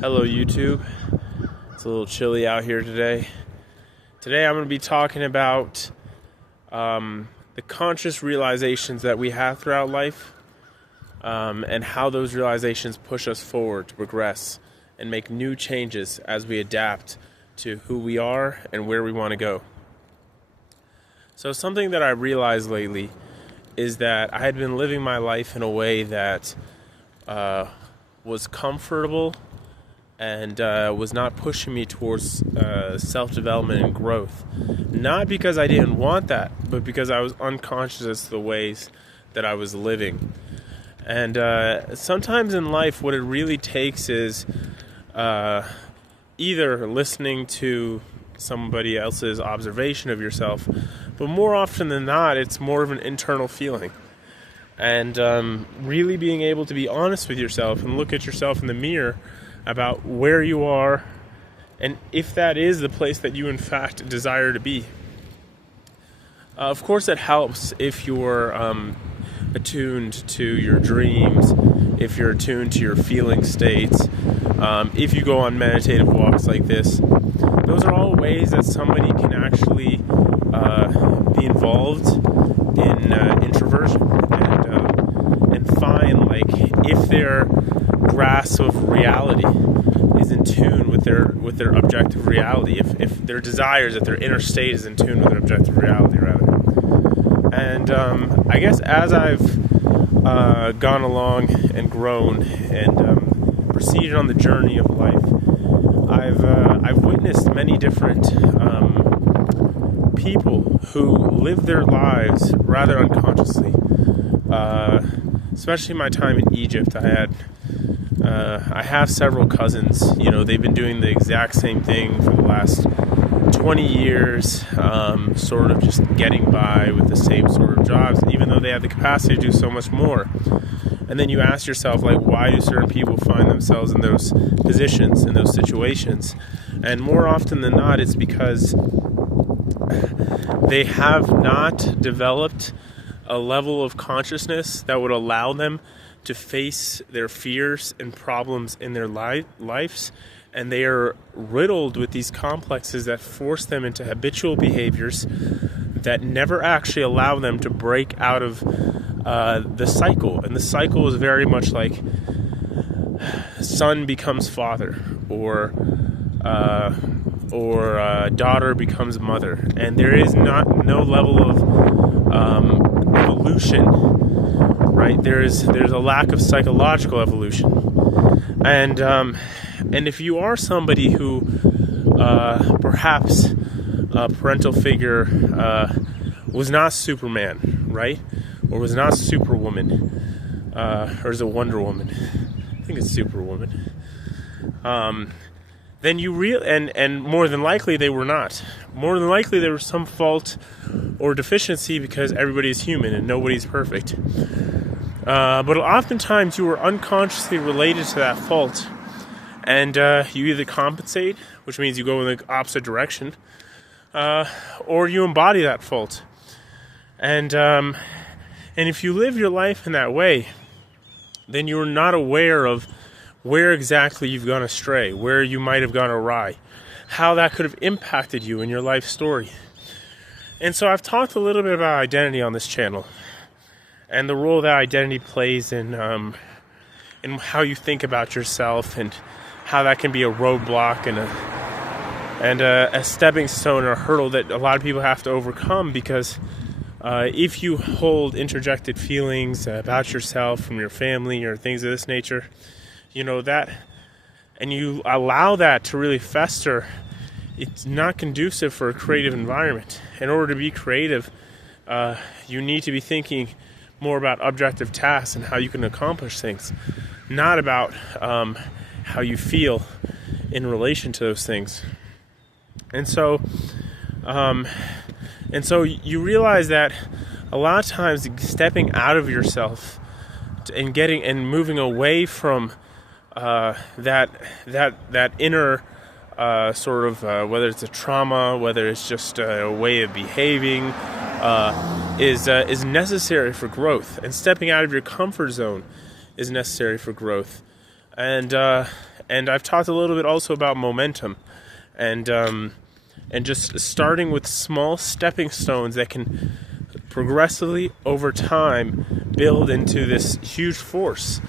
Hello YouTube. It's a little chilly out here today. Today I'm going to be talking about the conscious realizations that we have throughout life and how those realizations push us forward to progress and make new changes as we adapt to who we are and where we want to go. So something that I realized lately is that I had been living my life in a way that was comfortable and was not pushing me towards self-development and growth. Not because I didn't want that, but because I was unconscious as to the ways that I was living. And sometimes in life, what it really takes is either listening to somebody else's observation of yourself, but more often than not, it's more of an internal feeling. And really being able to be honest with yourself and look at yourself in the mirror about where you are and if that is the place that you in fact desire to be. Of course it helps if you're attuned to your dreams, if you're attuned to your feeling states, if you go on meditative walks like this. Those are all ways that somebody can actually be involved in introversion and find, like, if their grasp of reality is in tune with their objective reality, if their desires, if their inner state is in tune with their objective reality, rather. And I guess as I've gone along and grown and proceeded on the journey of life, I've witnessed many different people who live their lives rather unconsciously. Especially my time in Egypt, I have several cousins. You know, they've been doing the exact same thing for the last 20 years, sort of just getting by with the same sort of jobs, even though they have the capacity to do so much more. And then you ask yourself, like, why do certain people find themselves in those positions, in those situations? And more often than not, it's because they have not developed a level of consciousness that would allow them to face their fears and problems in their lives, and they are riddled with these complexes that force them into habitual behaviors that never actually allow them to break out of the cycle. And the cycle is very much like son becomes father, or daughter becomes mother, and there is no level of evolution, right? There's a lack of psychological evolution, and if you are somebody who perhaps a parental figure was not Superman, right, or was not Superwoman, or is it Wonder Woman? I think it's Superwoman. Then you and more than likely they were not. More than likely there was some fault or deficiency, because everybody is human and nobody's perfect. But oftentimes you were unconsciously related to that fault, and you either compensate, which means you go in the opposite direction, or you embody that fault. And if you live your life in that way, then you are not aware of where exactly you've gone astray, where you might have gone awry, how that could have impacted you in your life story. And so I've talked a little bit about identity on this channel, and the role that identity plays in how you think about yourself, and how that can be a roadblock and a stepping stone or a hurdle that a lot of people have to overcome, because if you hold interjected feelings about yourself from your family or things of this nature, you know that, and you allow that to really fester, it's not conducive for a creative environment. In order to be creative, you need to be thinking more about objective tasks and how you can accomplish things, not about how you feel in relation to those things. And so you realize that a lot of times stepping out of yourself and moving away from that inner sort of whether it's a trauma, whether it's just a way of behaving, is necessary for growth. And stepping out of your comfort zone is necessary for growth. And And I've talked a little bit also about momentum, and just starting with small stepping stones that can progressively over time build into this huge force.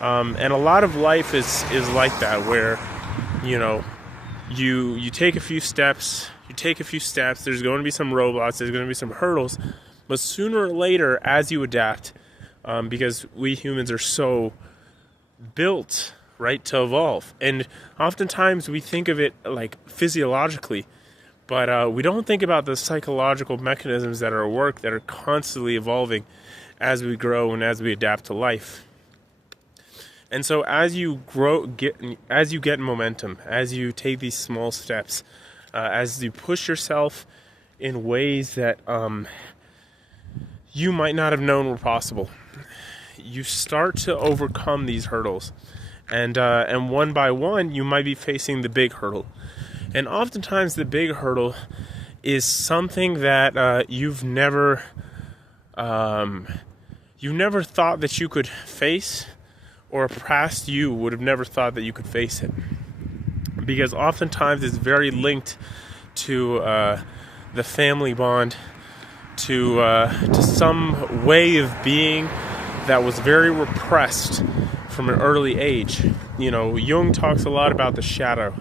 And a lot of life is like that, where you take a few steps, there's going to be some roadblocks, there's going to be some hurdles, but sooner or later, as you adapt, because we humans are so built, right, to evolve. And oftentimes we think of it like physiologically, but we don't think about the psychological mechanisms that are at work, that are constantly evolving as we grow and as we adapt to life. And so as you get momentum, as you take these small steps, as you push yourself in ways that you might not have known were possible, you start to overcome these hurdles. And one by one, you might be facing the big hurdle. And oftentimes the big hurdle is something that you've never thought that you could face, or past you would have never thought that you could face it. Because oftentimes it's very linked to the family bond, to some way of being that was very repressed from an early age. Jung talks a lot about the shadow,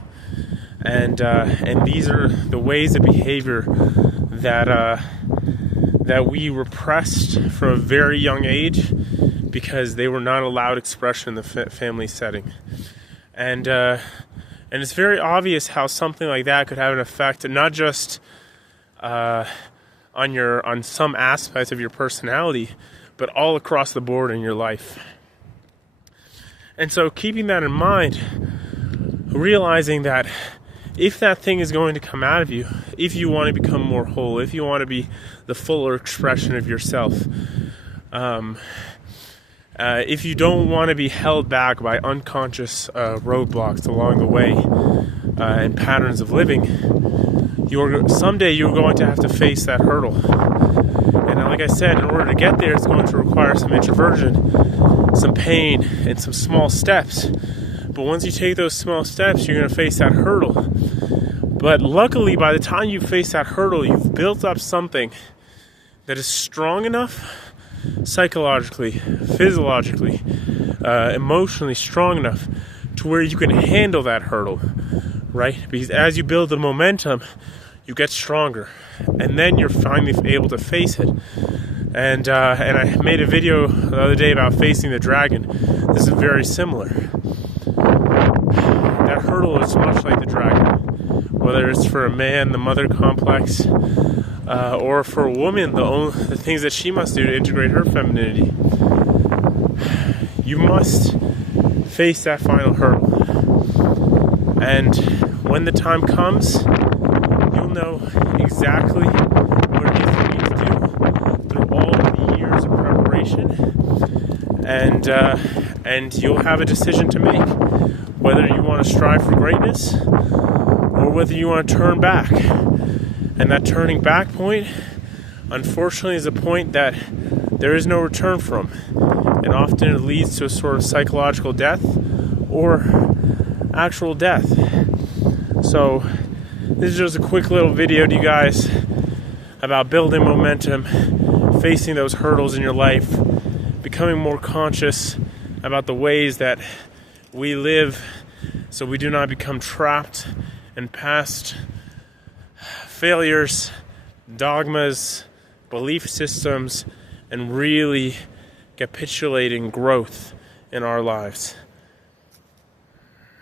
and these are the ways of behavior that we repressed from a very young age, because they were not allowed expression in the family setting. And it's very obvious how something like that could have an effect, not just on some aspects of your personality, but all across the board in your life. And so keeping that in mind, realizing that if that thing is going to come out of you, if you want to become more whole, if you want to be the fuller expression of yourself, if you don't want to be held back by unconscious roadblocks along the way and patterns of living, someday you're going to have to face that hurdle. And like I said, in order to get there, it's going to require some introversion, some pain, and some small steps. But once you take those small steps, you're going to face that hurdle. But luckily, by the time you face that hurdle, you've built up something that is strong enough, psychologically, physiologically, emotionally strong enough to where you can handle that hurdle, right? Because as you build the momentum, you get stronger, and then you're finally able to face it. And I made a video the other day about facing the dragon. This is very similar. That hurdle is much like the dragon, whether it's for a man, the mother complex, or for a woman, the things that she must do to integrate her femininity. You must face that final hurdle. And when the time comes, you'll know exactly what it is you need to do through all the years of preparation. And you'll have a decision to make, whether you want to strive for greatness or whether you want to turn back. And that turning back point, unfortunately, is a point that there is no return from. And often it leads to a sort of psychological death or actual death. So this is just a quick little video to you guys about building momentum, facing those hurdles in your life, becoming more conscious about the ways that we live so we do not become trapped in past failures, dogmas, belief systems, and really capitulating growth in our lives.